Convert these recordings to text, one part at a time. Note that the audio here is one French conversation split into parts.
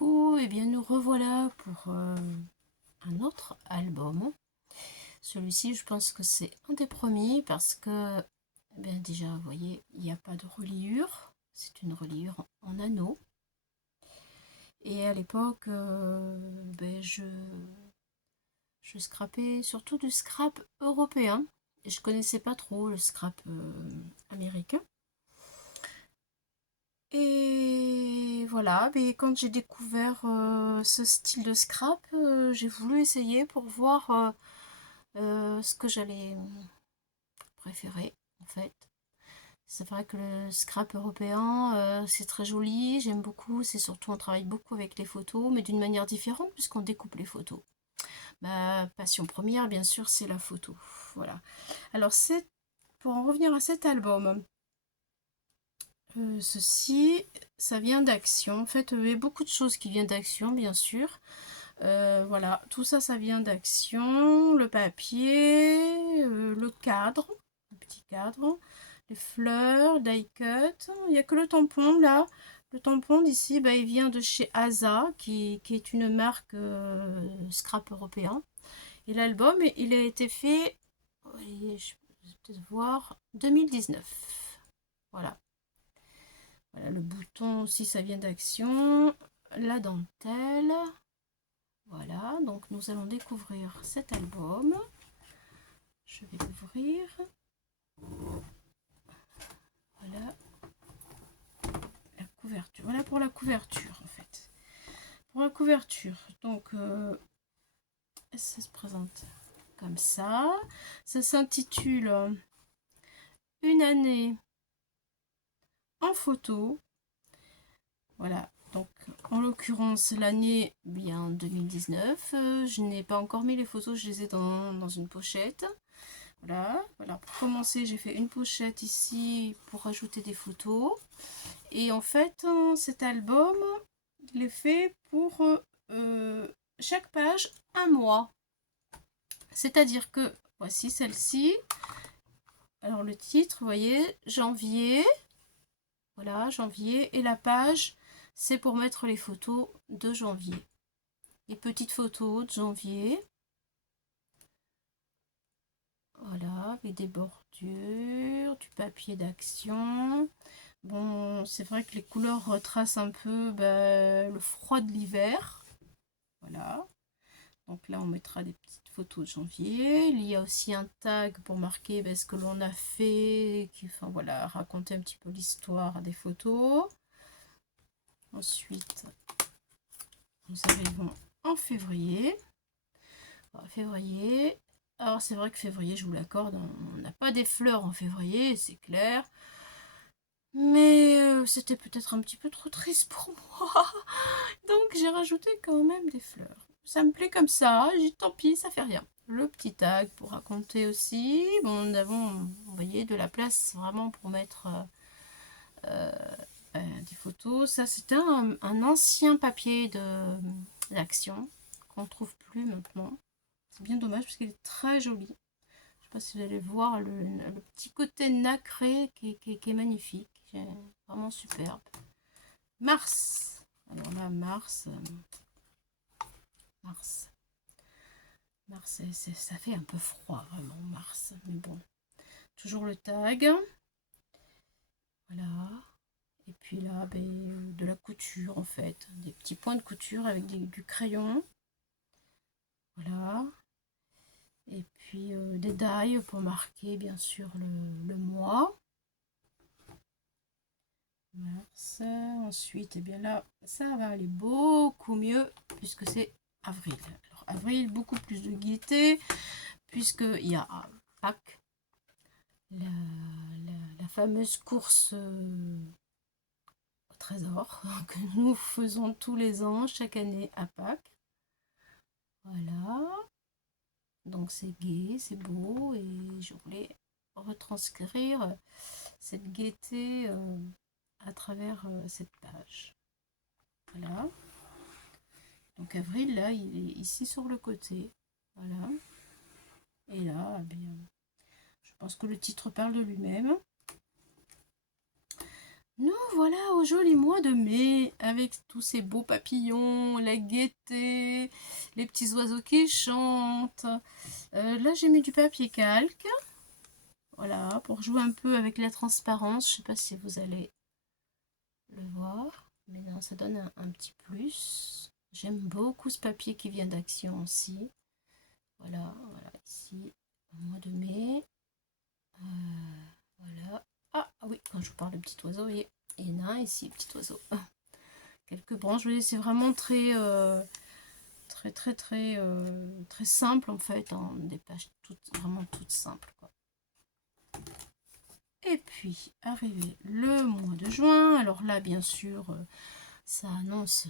coucou, et bien nous revoilà pour un autre album. Celui-ci, je pense que c'est un des premiers parce que, déjà, vous voyez, il n'y a pas de reliure. C'est une reliure en anneau. Et à l'époque, je scrapais surtout du scrap européen. Et je connaissais pas trop le scrap américain. Et voilà, mais quand j'ai découvert ce style de scrap, j'ai voulu essayer pour voir ce que j'allais préférer en fait. C'est vrai que le scrap européen, c'est très joli, j'aime beaucoup, c'est surtout on travaille beaucoup avec les photos, mais d'une manière différente puisqu'on découpe les photos. Ma passion première, bien sûr, c'est la photo. Voilà. Alors c'est pour en revenir à cet album. Ceci, ça vient d'Action. En fait, il y a beaucoup de choses qui viennent d'Action, bien sûr. Voilà, tout ça, ça vient d'Action. Le papier, le cadre, le petit cadre, les fleurs, die cut. Il n'y a que le tampon, là. Le tampon d'ici, il vient de chez Asa, qui est une marque scrap européen. Et l'album, il a été fait, voyez, je peux peut-être voir, 2019. Voilà. Voilà, le bouton aussi, ça vient d'Action. La dentelle. Voilà, donc nous allons découvrir cet album. Je vais l'ouvrir. Voilà. La couverture. Voilà pour la couverture, en fait. Pour la couverture, donc, ça se présente comme ça. Ça s'intitule Une année en photo. Voilà, donc en l'occurrence l'année bien 2019. Je n'ai pas encore mis les photos, je les ai dans une pochette. Voilà, voilà, pour commencer j'ai fait une pochette ici pour ajouter des photos. Et en fait cet album, il est fait pour chaque page un mois. C'est-à-dire que voici celle-ci. Alors le titre, vous voyez, janvier. Voilà, janvier. Et la page, c'est pour mettre les photos de janvier. Les petites photos de janvier. Voilà, avec des bordures, du papier d'Action. Bon, c'est vrai que les couleurs retracent un peu le froid de l'hiver. Voilà. Donc là, on mettra des petites photos de janvier. Il y a aussi un tag pour marquer ce que l'on a fait, enfin voilà, raconter un petit peu l'histoire des photos. Ensuite, nous arrivons en février. Février. Alors c'est vrai que février, je vous l'accorde, on n'a pas des fleurs en février, c'est clair. Mais c'était peut-être un petit peu trop triste pour moi. Donc j'ai rajouté quand même des fleurs. Ça me plaît comme ça, j'ai dit tant pis, ça fait rien. Le petit tag pour raconter aussi. Bon, nous avons, vous voyez, de la place vraiment pour mettre des photos. Ça, c'était un ancien papier d'Action qu'on ne trouve plus maintenant. C'est bien dommage parce qu'il est très joli. Je ne sais pas si vous allez voir le petit côté nacré qui est magnifique. Vraiment superbe. Mars. Alors là, Mars. Mars, ça fait un peu froid, vraiment, Mars. Mais bon. Toujours le tag. Voilà. Et puis là, de la couture, en fait. Des petits points de couture avec du crayon. Voilà. Et puis des die pour marquer, bien sûr, le mois. Mars. Ensuite, et bien là, ça va aller beaucoup mieux puisque c'est avril. Alors, avril, beaucoup plus de gaieté puisqu'il y a Pâques, la fameuse course au trésor que nous faisons tous les ans, chaque année à Pâques. Voilà. Donc c'est gai, c'est beau et je voulais retranscrire cette gaieté à travers cette page. Voilà. Donc avril, là, il est ici sur le côté. Voilà. Et là, je pense que le titre parle de lui-même. Nous voilà au joli mois de mai, avec tous ces beaux papillons, la gaieté, les petits oiseaux qui chantent. Là j'ai mis du papier calque, voilà, pour jouer un peu avec la transparence. Je sais pas si vous allez le voir, mais non, ça donne un petit plus. J'aime beaucoup ce papier qui vient d'Action aussi. Voilà, voilà, ici, au mois de mai. Voilà. Ah oui, quand je vous parle de petit oiseau, et nain ici, petit oiseau. Quelques branches, vous voyez, c'est vraiment très, très simple en fait, hein, des pages vraiment toutes simples, quoi. Et puis, arrivé le mois de juin, alors là, bien sûr, ça annonce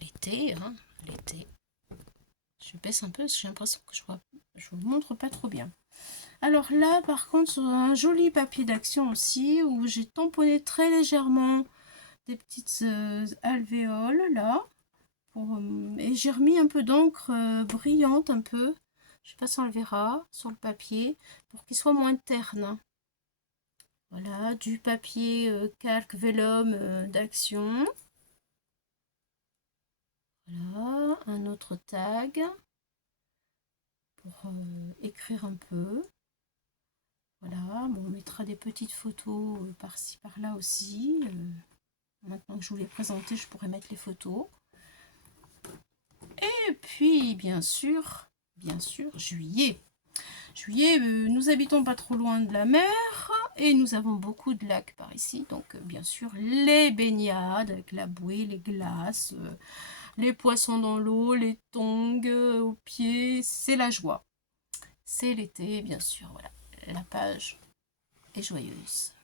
l'été, hein, l'été. Je baisse un peu parce que j'ai l'impression que je vous montre pas trop bien. Alors là, par contre, sur un joli papier d'action aussi, où j'ai tamponné très légèrement des petites alvéoles, là. Et j'ai remis un peu d'encre brillante, un peu. Je sais pas si on le verra sur le papier, pour qu'il soit moins terne. Voilà, du papier calque vélum d'Action. Voilà, un autre tag pour écrire un peu. Voilà, bon, on mettra des petites photos par-ci, par-là aussi. Maintenant que je vous les présenté, je pourrais mettre les photos. Et puis, bien sûr, juillet. Juillet, nous habitons pas trop loin de la mer et nous avons beaucoup de lacs par ici. Donc, bien sûr, les baignades avec la bouée, les glaces, les poissons dans l'eau, les tongs aux pieds, c'est la joie. C'est l'été, bien sûr, voilà. La page est joyeuse.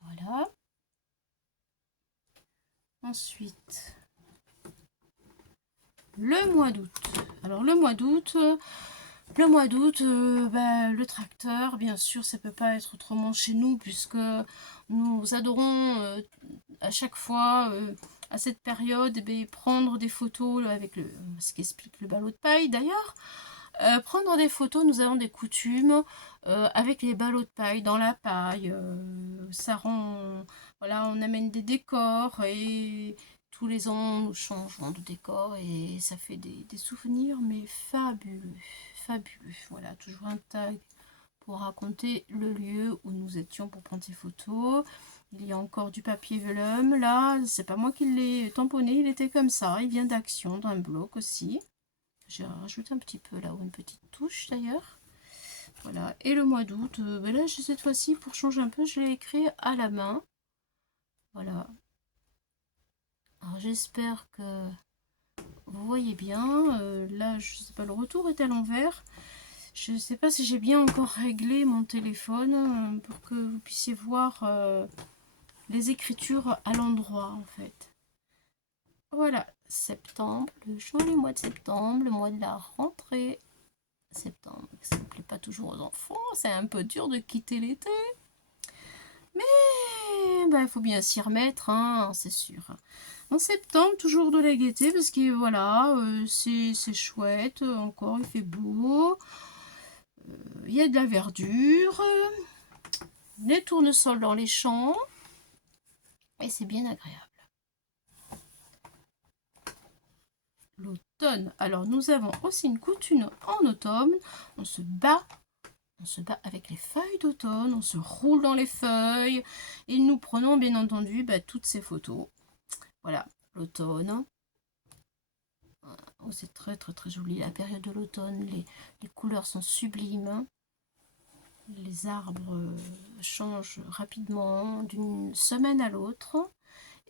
Voilà. Ensuite, le mois d'août. Alors, le mois d'août, le tracteur, bien sûr, ça peut pas être autrement chez nous, puisque nous adorons à chaque fois, à cette période, prendre des photos avec ce qui explique le ballot de paille d'ailleurs. Prendre des photos, nous avons des coutumes avec les ballots de paille dans la paille. Ça rend, voilà, on amène des décors et tous les ans nous changeons de décor et ça fait des souvenirs mais fabuleux, fabuleux. Voilà, toujours un tag pour raconter le lieu où nous étions pour prendre ces photos. Il y a encore du papier vélum. Là, c'est pas moi qui l'ai tamponné, il était comme ça. Il vient d'Action, d'un bloc aussi. J'ai rajouté un petit peu là-haut, une petite touche d'ailleurs. Voilà. Et le mois d'août, là, cette fois-ci, pour changer un peu, je l'ai écrit à la main. Voilà. Alors j'espère que vous voyez bien. Là, je sais pas, le retour est à l'envers. Je ne sais pas si j'ai bien encore réglé mon téléphone pour que vous puissiez voir les écritures à l'endroit en fait. Voilà, septembre, le joli mois de septembre, le mois de la rentrée. Septembre, ça ne plaît pas toujours aux enfants, c'est un peu dur de quitter l'été. Mais il faut bien s'y remettre, hein, c'est sûr. En septembre, toujours de la gaieté, parce que voilà, c'est chouette, encore il fait beau. Il y a de la verdure, les tournesols dans les champs, et c'est bien agréable. L'automne, alors nous avons aussi une coutume en automne, on se bat avec les feuilles d'automne, on se roule dans les feuilles, et nous prenons bien entendu toutes ces photos. Voilà, l'automne. Oh, c'est très très très joli, la période de l'automne, les couleurs sont sublimes. Les arbres changent rapidement d'une semaine à l'autre.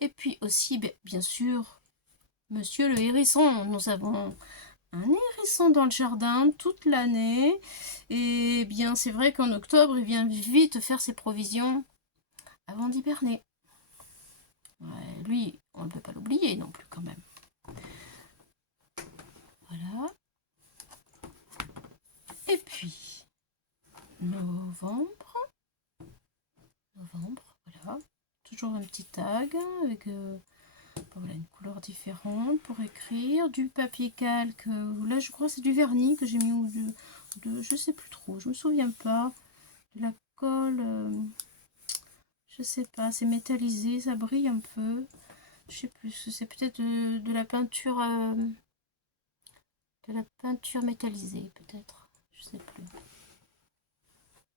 Et puis aussi, bien sûr, monsieur le hérisson. Nous avons un hérisson dans le jardin toute l'année. Et bien, c'est vrai qu'en octobre, il vient vite faire ses provisions avant d'hiberner. Ouais, lui, on ne peut pas l'oublier non plus quand même. Voilà. Et puis, novembre, voilà. Toujours un petit tag avec voilà, une couleur différente pour écrire. Du papier calque, là je crois que c'est du vernis que j'ai mis, ou je sais plus trop, je me souviens pas. De la colle, Je sais pas, c'est métallisé, ça brille un peu. Je sais plus, c'est peut-être de la peinture métallisée, peut-être. Je sais plus.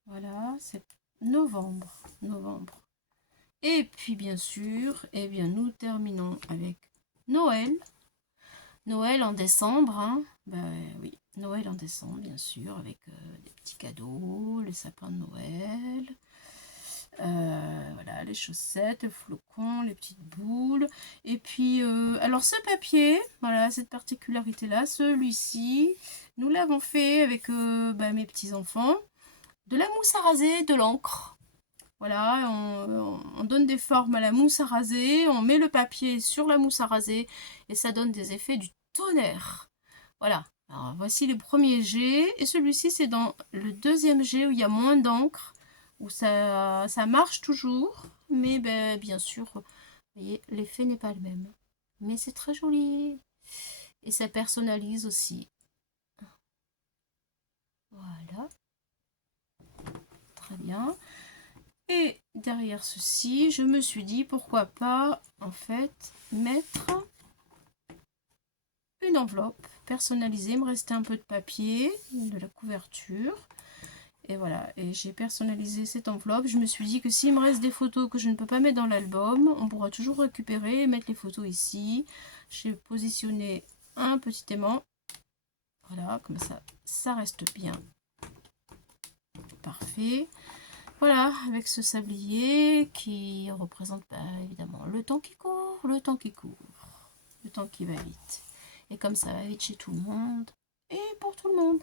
Voilà, c'est novembre. Et puis bien sûr, eh bien nous terminons avec Noël. Noël en décembre, hein. Ben oui, Noël en décembre, bien sûr, avec des petits cadeaux, les sapins de Noël. Voilà, les chaussettes, le flocon, les petites boules. Et puis, alors ce papier, voilà, cette particularité-là, celui-ci, nous l'avons fait avec mes petits-enfants. De la mousse à raser, de l'encre. Voilà, on donne des formes à la mousse à raser, on met le papier sur la mousse à raser et ça donne des effets du tonnerre. Voilà, alors voici les premiers jets et celui-ci c'est dans le deuxième jet où il y a moins d'encre, où ça marche toujours, mais ben, bien sûr, vous voyez, l'effet n'est pas le même. Mais c'est très joli et ça personnalise aussi. Voilà, très bien. Et derrière ceci, je me suis dit pourquoi pas en fait mettre une enveloppe personnalisée. Il me restait un peu de papier, de la couverture. Et voilà, et j'ai personnalisé cette enveloppe. Je me suis dit que s'il me reste des photos que je ne peux pas mettre dans l'album, on pourra toujours récupérer et mettre les photos ici. J'ai positionné un petit aimant. Voilà, comme ça reste bien. Parfait. Voilà, avec ce sablier qui représente évidemment le temps qui court, le temps qui va vite. Et comme ça va vite chez tout le monde, et pour tout le monde.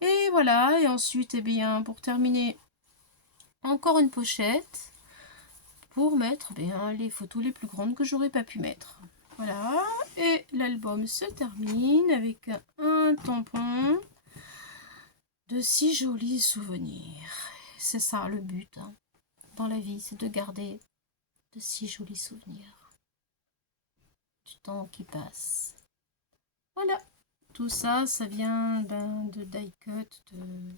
Et voilà, et ensuite, eh bien, pour terminer, encore une pochette pour mettre les photos les plus grandes que j'aurais pas pu mettre. Voilà, et l'album se termine avec un tampon de si jolis souvenirs. C'est ça le but dans la vie, c'est de garder de si jolis souvenirs du temps qui passe. Voilà, tout ça, ça vient de die cut, de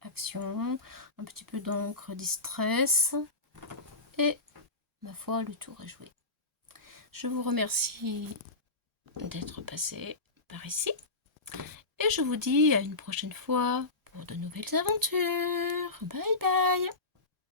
action, un petit peu d'encre distress et ma foi, le tour est joué. Je vous remercie d'être passé par ici et je vous dis à une prochaine fois pour de nouvelles aventures. Bye bye.